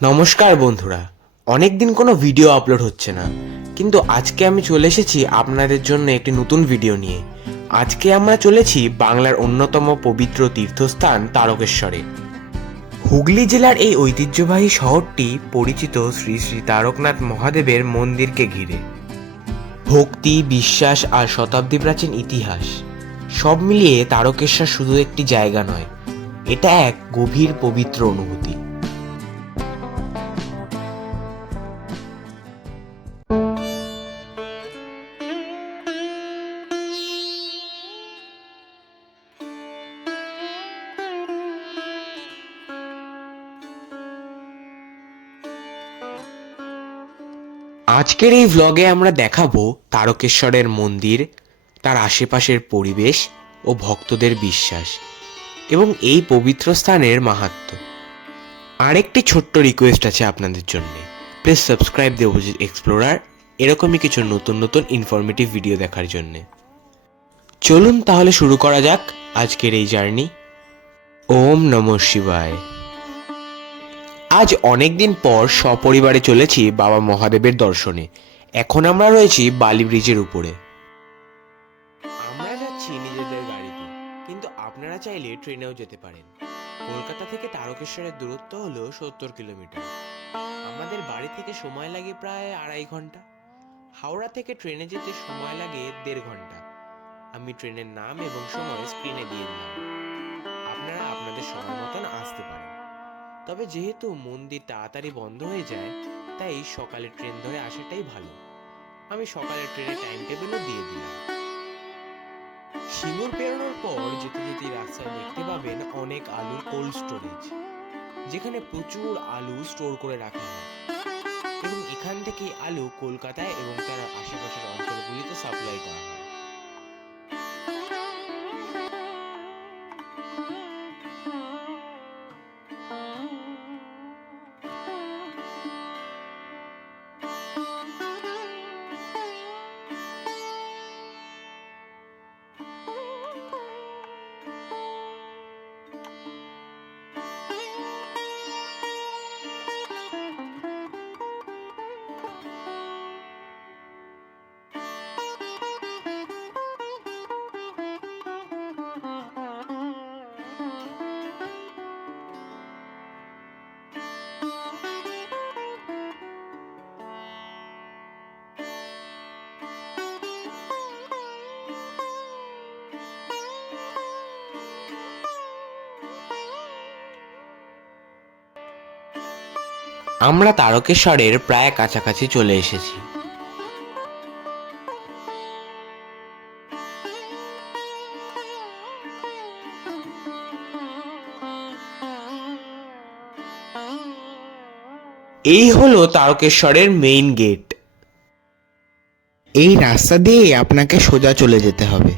নমস্কার বন্ধুরা। অনেক দিন কোনো ভিডিও আপলোড হচ্ছে না। কিন্তু আজকে আমি চলে এসেছি আপনাদের জন্য একটি নতুন ভিডিও নিয়ে। আজকে আমরা চলেছি বাংলার অন্যতম পবিত্র তীর্থস্থান তারকেশ্বরে। হুগলি জেলার এই ঐতিহ্যবাহী শহরটি পরিচিত শ্রী শ্রী তারকনাথ মহাদেবের মন্দিরকে ঘিরে। ভক্তি, বিশ্বাস আর শতাব্দী প্রাচীন ইতিহাস, সব মিলিয়ে তারকেশ্বর শুধু একটি জায়গা নয়, এটা এক গভীর পবিত্র অনুভূতি। আজকের এই ভ্লগে আমরা দেখাবো তারকেশ্বরের মন্দির, তার আশেপাশের পরিবেশ ও ভক্তদের বিশ্বাস এবং এই পবিত্র স্থানের মাহাত্ম্য আরেকটি ছোট্ট রিকোয়েস্ট আছে আপনাদের জন্য। প্লিজ সাবস্ক্রাইব অপোজিট এক্সপ্লোরার এরকমই কিছু নতুন নতুন ইনফরমেটিভ ভিডিও দেখার জন্যে। চলুন তাহলে শুরু করা যাক আজকের এই জার্নি ওম নম শিবায়। আজ অনেক দিন পর সপরিবারে চলেছি বাবা মহাদেবের দর্শনে। এখন আমরা রয়েছি বালি ব্রিজের উপরে। আমরা যাচ্ছি নিজেদের গাড়িতে, কিন্তু আপনারা চাইলে ট্রেনেও যেতে পারেন। কলকাতা থেকে তারকেশ্বরের দূরত্ব হলো সত্তর কিলোমিটার। আমাদের বাড়ি থেকে সময় লাগে প্রায় আড়াই ঘণ্টা। হাওড়া থেকে ট্রেনে যেতে সময় লাগে দেড় ঘণ্টা। আমি ট্রেনের নাম এবং সময় স্ক্রিনে দিয়ে দিলাম। আপনারা আপনাদের সময় মতন আসতে পারেন। তবে যেহেতু মন্দির তাড়াতাড়ি বন্ধ হয়ে যায়, তাই সকালে ট্রেন ধরে আসাটাই ভালো। আমি সকালে ট্রেনের টাইম টেবিলও দিয়ে দিলাম। সিঙ্গুর পেরোনোর পর যেতে যেতে রাস্তায় দেখতে পাবেন অনেক আলুর কোল্ড স্টোরেজ যেখানে প্রচুর আলু স্টোর করে রাখা হয়। এবং এখান থেকে আলু কলকাতায় এবং তার আশেপাশের অঞ্চলগুলিতে সাপ্লাই করা হয়। আমরা তারকেশ্বরের প্রায় কাছাকাছি চলে এসেছি। এই হলো তারকেশ্বরের মেইন গেট এই রাস্তা দিয়ে আপনাকে সোজা চলে যেতে হবে।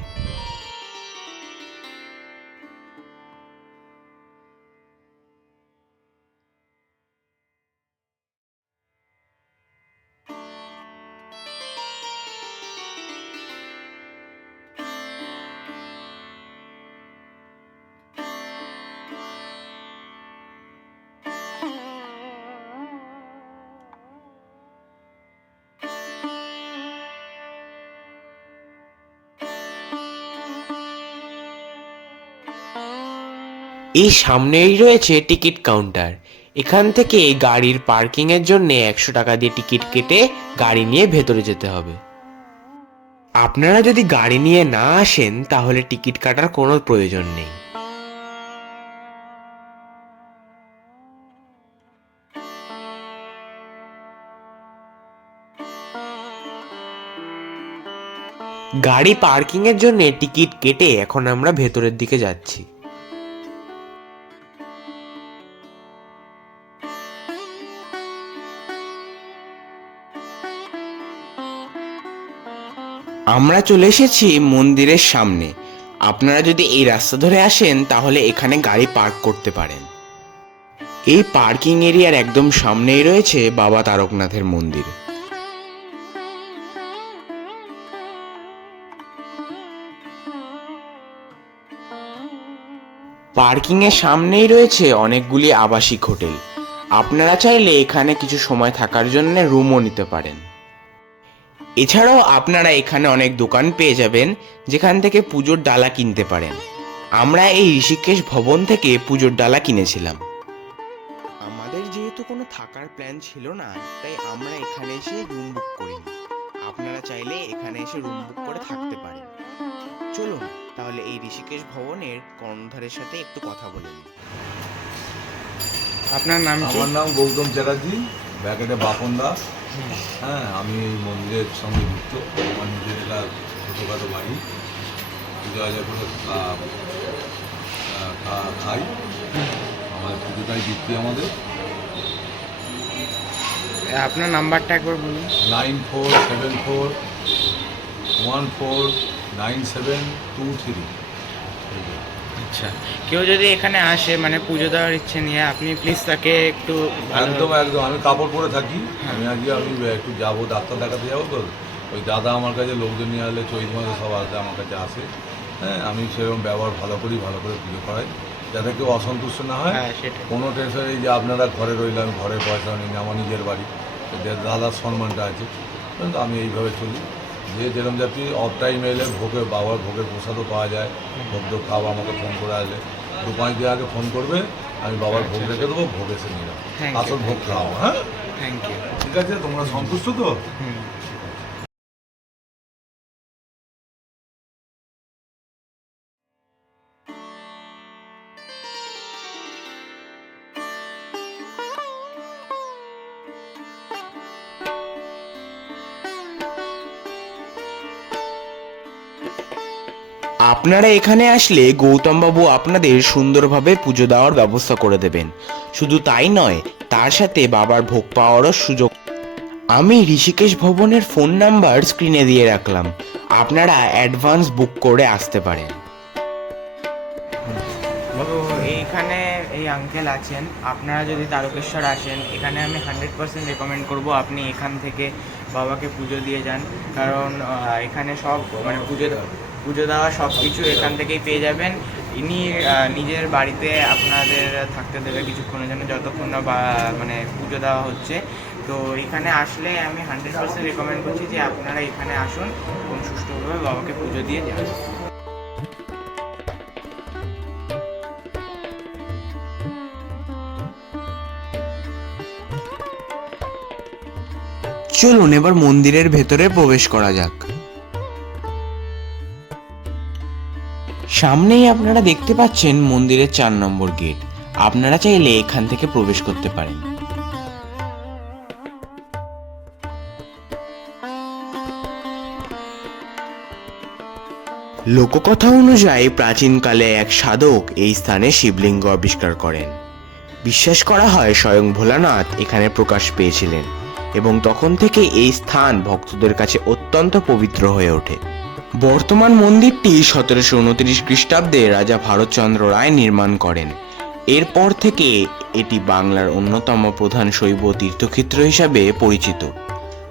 এই সামনেই রয়েছে টিকিট কাউন্টার। এখান থেকে গাড়ির পার্কিং এর জন্য একশো টাকা দিয়ে টিকিট কেটে গাড়ি নিয়ে ভেতরে যেতে হবে। আপনারা যদি গাড়ি নিয়ে না আসেন, তাহলে টিকিট কাটার কোনো প্রয়োজন নেই। গাড়ি পার্কিং এর জন্য টিকিট কেটে এখন আমরা ভেতরের দিকে যাচ্ছি। আমরা চলে এসেছি মন্দিরের সামনে। আপনারা যদি এই রাস্তা ধরে আসেন, তাহলে এখানে গাড়ি পার্ক করতে পারেন। এই পার্কিং এরিয়ার একদম সামনেই রয়েছে বাবা তারকনাথের মন্দির। পার্কিং এর সামনেই রয়েছে অনেকগুলি আবাসিক হোটেল। আপনারা চাইলে এখানে কিছু সময় থাকার জন্য রুমও নিতে পারেন। এছাড়াও আপনারা এখানে অনেক দোকান পেয়ে যাবেন যেখান থেকে পুজোর ডালা কিনতে পারেন। আমরা এই ঋষিকেশ ভবন থেকে পুজোর ডালা কিনেছিলাম। আমাদের যেহেতু কোনো থাকার প্ল্যান ছিল না তাই আমরা এখানে এসে রুম বুক করিনি আপনারা চাইলে এখানে এসে রুম বুক করে থাকতে পারেন। চলুন তাহলে এই ঋষিকেশ ভবনের কর্ণধারের সাথে একটু কথা বলে নিই। আপনার নাম কি? আমার নাম গৌতম চ্যাটার্জি। ব্যাকেটে বাপন দাস হ্যাঁ আমি এই মন্দিরের সঙ্গে যুক্ত। আমার নিজের এটা ছোটোখাটো বাড়ি। পুজো আজা করে খাই। আমাদের পুজোটাই বৃত্তি আমাদের। আপনার নাম্বারটা একবার বলুন। Nine four seven four one four nine seven two three. আচ্ছা। কেউ যদি এখানে আসে মানে পুজো দেওয়ার ইচ্ছে নিয়ে আপনি প্লিজ তাকে একটু একদম একদম। আমি কাপড় পরে থাকি। আমি আজকে আমি একটু যাব ডাক্তার দেখাতে যাব তো। ওই দাদা আমার কাছে লোকজন নিয়ে আসলে চৈত মাসে সব আসে আমার কাছে আসে। হ্যাঁ আমি সেরকম ব্যবহার ভালো করি ভালো করে পুজো করাই। যাতে কেউ অসন্তুষ্ট না হয়। হ্যাঁ কোনো টেনশন এই যে আপনারা ঘরে রইলাম ঘরে পয়সা নেই আমার নিজের বাড়ি। দাদার সম্মানটা আছে। কিন্তু আমি এইভাবে চলি। যে যেরকম জাতি অফ টাইম এলে ভোগে বাবার ভোগের প্রসাদও পাওয়া যায়। ভোগ তো খাওয়া আমাকে ফোন করে আসলে দু পাঁচ দিন আগে ফোন করবে আমি বাবার ভোগ রেখে দেবো ভোগ এসে Thank আসল ভোগ খাওয়া হ্যাঁ? ঠিক আছে? তোমরা সন্তুষ্ট তো? আপনারা এখানে আসলে গৌতমবাবু আপনাদের সুন্দরভাবে পুজো দেওয়ার ব্যবস্থা করে দেবেন। শুধু তাই নয়, তার সাথে বাবার ভোগ পাওয়ারও সুযোগ। আমি ঋষিকেশ ভবনের ফোন নাম্বার স্ক্রিনে দিয়ে রাখলাম। আপনারা অ্যাডভান্স বুক করে আসতে পারেন। এইখানে এই আঙ্কেল আছেন। আপনারা যদি তারকেশ্বর আসেন, এখানে আমি হান্ড্রেড পার্সেন্ট রেকমেন্ড করব আপনি এখান থেকে বাবাকে পুজো দিয়ে যান। কারণ এখানে সব মানে পুজো পুজো দেওয়া সব কিছু এখান থেকেই পেয়ে যাবেন। ইনি নিজের বাড়িতে আপনাদের থাকতে দেবে কিছুক্ষণের জন্য, যতক্ষণ না মানে পুজো দেওয়া হচ্ছে। তো এখানে আসলে আমি হান্ড্রেড পার্সেন্ট রেকমেন্ড করছি যে আপনারা এখানে আসুন এবং সুষ্ঠুভাবে বাবাকে পুজো দিয়ে যান। চলুন এবার মন্দিরের ভেতরে প্রবেশ করা যাক। সামনেই আপনারা দেখতে পাচ্ছেন মন্দিরের চার নম্বর গেট। আপনারা চাইলে এখান থেকে প্রবেশ করতে পারেন। লোককথা অনুযায়ী প্রাচীনকালে এক সাধক এই স্থানে শিবলিঙ্গ আবিষ্কার করেন। বিশ্বাস করা হয় স্বয়ং ভোলানাথ এখানে প্রকাশ পেয়েছিলেন এবং তখন থেকে এই স্থান ভক্তদের কাছে অত্যন্ত পবিত্র হয়ে ওঠে। বর্তমান মন্দিরটি সতেরোশো উনত্রিশ খ্রিস্টাব্দে রাজা ভারতচন্দ্র রায় নির্মাণ করেন। এরপর থেকে এটি বাংলার অন্যতম প্রধান শৈব তীর্থক্ষেত্র হিসাবে পরিচিত।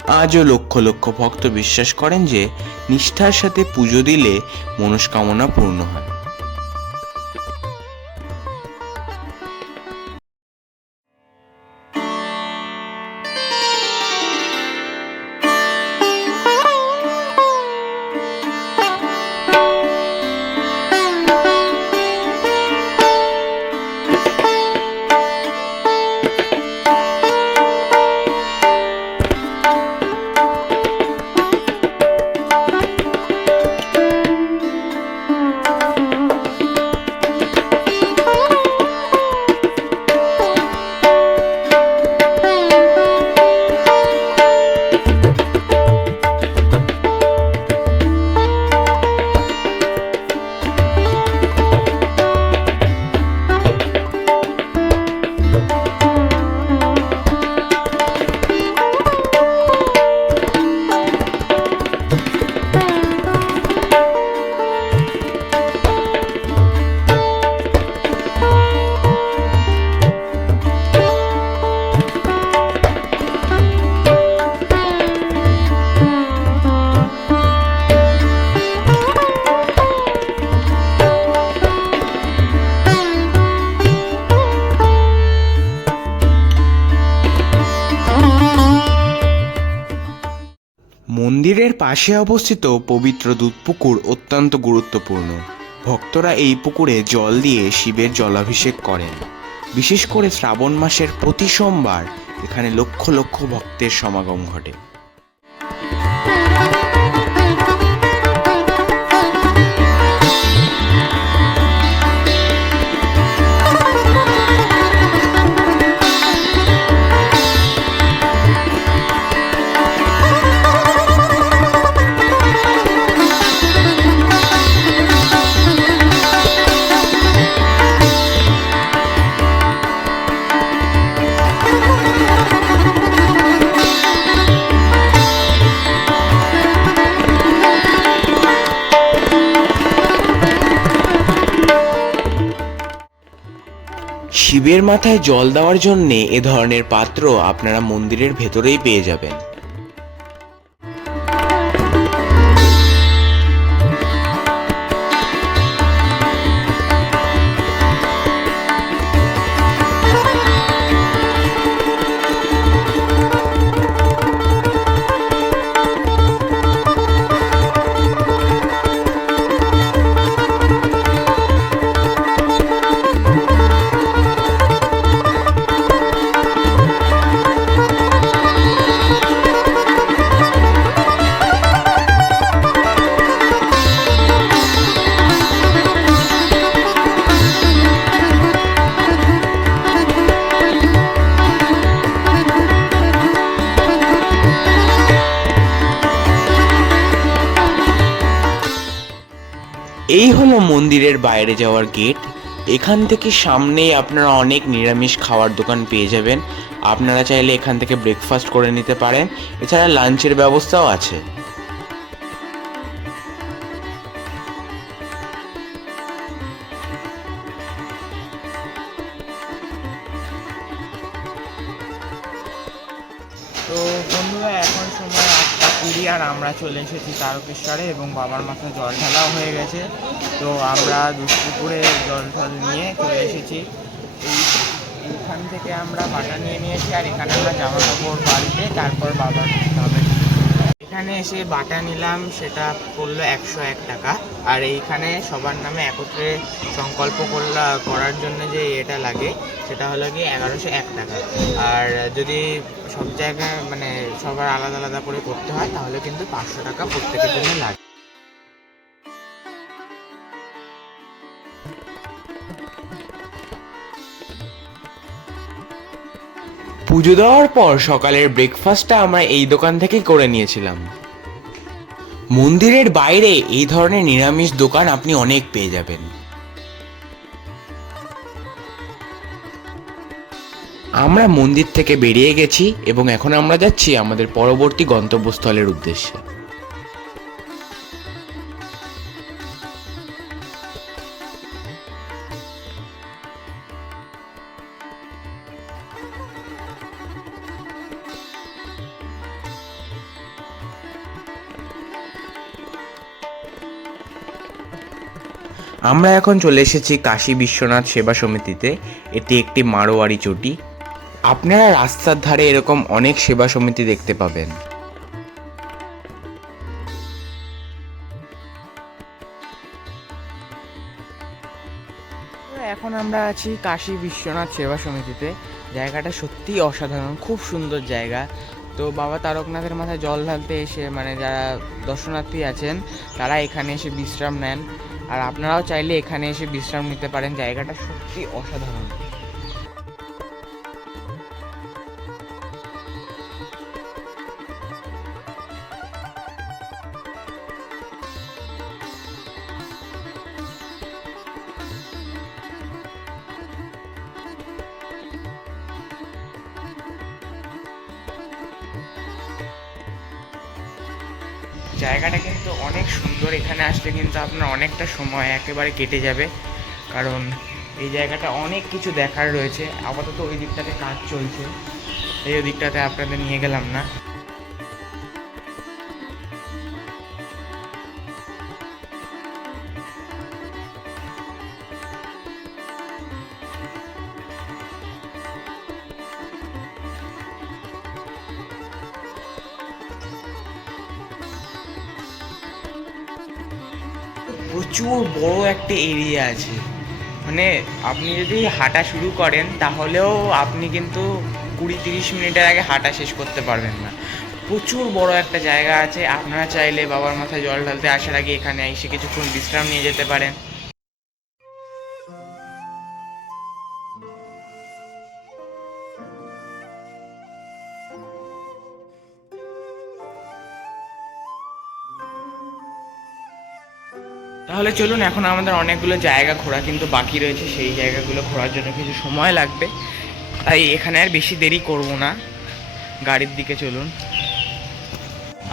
আজও লক্ষ লক্ষ ভক্ত বিশ্বাস করেন যে নিষ্ঠার সাথে পুজো দিলে মনস্কামনা পূর্ণ হয়। মন্দিরের পাশে অবস্থিত পবিত্র দুধ পুকুর অত্যন্ত গুরুত্বপূর্ণ। ভক্তরা এই পুকুরে জল দিয়ে শিবের জলাভিষেক করেন। বিশেষ করে শ্রাবণ মাসের প্রতি সোমবার এখানে লক্ষ লক্ষ ভক্তের সমাগম ঘটে। মাথায় জল দেওয়ার জন্যে এ ধরনের পাত্র আপনারা মন্দিরের ভেতরেই পেয়ে যাবেন। মন্দিরের বাইরে যাওয়ার গেট এখান থেকে সামনেই আপনারা অনেক নিরামিষ খাওয়ার দোকান পেয়ে যাবেন। আপনারা চাইলে এখান থেকে ব্রেকফাস্ট করে নিতে পারেন। এছাড়া লাঞ্চের ব্যবস্থাও আছে। এসেছি তারকেশ্বরে এবং বাবার মাথায় জল ঢালাও হয়ে গেছে। তো আমরা দুষ্পুকুরে জল টল নিয়ে চলে এসেছি। এই এইখান থেকে আমরা বাটা নিয়ে নিয়েছি আর এখানে আমরা জামা কাপড় বাড়িতে, তারপর বাবার ধামে এখানে এসে বাটা নিলাম, সেটা পড়ল একশো এক টাকা। আর এইখানে সবার নামে একত্রে সংকল্প করলা, করার জন্য যে এটা লাগে, সেটা হলো কি এগারোশো এক টাকা। আর যদি সব জায়গায় মানে সবার আলাদা আলাদা করে করতে হয়, তাহলে কিন্তু পাঁচশো টাকা প্রত্যেকের জন্য লাগে। পুজো দেওয়ার পর সকালের ব্রেকফাস্টটা আমরা এই দোকান থেকেই করে নিয়েছিলাম। মন্দিরের বাইরে এই ধরনের নিরামিষ দোকান আপনি অনেক পেয়ে যাবেন। আমরা মন্দির থেকে বেরিয়ে গেছি এবং এখন আমরা যাচ্ছি আমাদের পরবর্তী গন্তব্যস্থলের উদ্দেশ্যে। আমরা এখন চলে এসেছি কাশী বিশ্বনাথ সেবা সমিতিতে। এটি একটি মারোয়ারি চটি। আপনারা রাস্তার ধারে এরকম অনেক সেবা সমিতি দেখতে পাবেন। এখন আমরা আছি কাশী বিশ্বনাথ সেবা সমিতিতে। জায়গাটা সত্যিই অসাধারণ, খুব সুন্দর জায়গা। তো বাবা তারকনাথের মাথায় জল ঢালতে এসে মানে যারা দর্শনার্থী আছেন, তারা এখানে এসে বিশ্রাম নেন। আর আপনারাও চাইলে এখানে এসে বিশ্রাম নিতে পারেন। জায়গাটা সত্যি অসাধারণ। এখানে আসলে কিন্তু আপনার অনেকটা সময় একেবারে কেটে যাবে। কারণ এই জায়গাটা অনেক কিছু দেখার রয়েছে। আপাতত ওই দিকটাতে কাজ চলছে। এই দিকটাতে আপনাদের নিয়ে গেলাম না। বড় একটা এরিয়া আছে। মানে আপনি যদি হাঁটা শুরু করেন, তাহলেও আপনি কিন্তু কুড়ি তিরিশ মিনিটের আগে হাঁটা শেষ করতে পারবেন না। প্রচুর বড় একটা জায়গা আছে। আপনারা চাইলে বাবার মাথায় জল ঢালতে আসার আগে এখানে এসে কিছুক্ষণ বিশ্রাম নিয়ে যেতে পারেন। তাহলে চলুন, এখন আমাদের অনেকগুলো জায়গা ঘোরা, কিন্তু বাকি রয়েছে সেই জায়গাগুলো ঘোরার জন্য কিছু সময় লাগবে। তাই এখানে আর বেশি দেরি করব না। গাড়ির দিকে চলুন।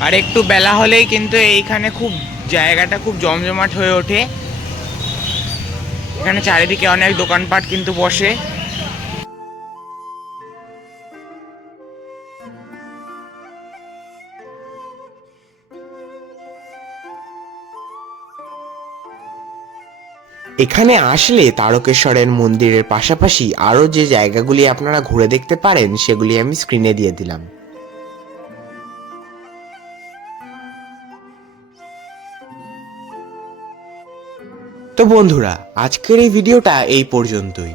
আর একটু বেলা হলেই কিন্তু এইখানে খুব জায়গাটা খুব জমজমাট হয়ে ওঠে। এখানে চারিদিকে অনেক দোকানপাট কিন্তু বসে। এখানে আসলে তারকেশ্বরের মন্দিরের পাশাপাশি আরও যে জায়গাগুলি আপনারা ঘুরে দেখতে পারেন, সেগুলি আমি স্ক্রিনে দিয়ে দিলাম। তো বন্ধুরা, আজকের এই ভিডিওটা এই পর্যন্তই।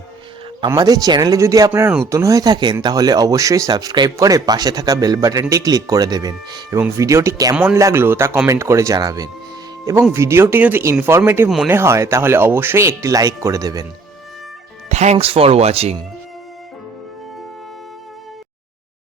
আমাদের চ্যানেলে যদি আপনারা নতুন হয়ে থাকেন, তাহলে অবশ্যই সাবস্ক্রাইব করে পাশে থাকা বেল বাটনটি ক্লিক করে দেবেন এবং ভিডিওটি কেমন লাগল তা কমেন্ট করে জানাবেন। এবং ভিডিওটি যদি ইনফরমেটিভ মনে হয়, তাহলে অবশ্যই একটি লাইক করে দেবেন। Thanks for watching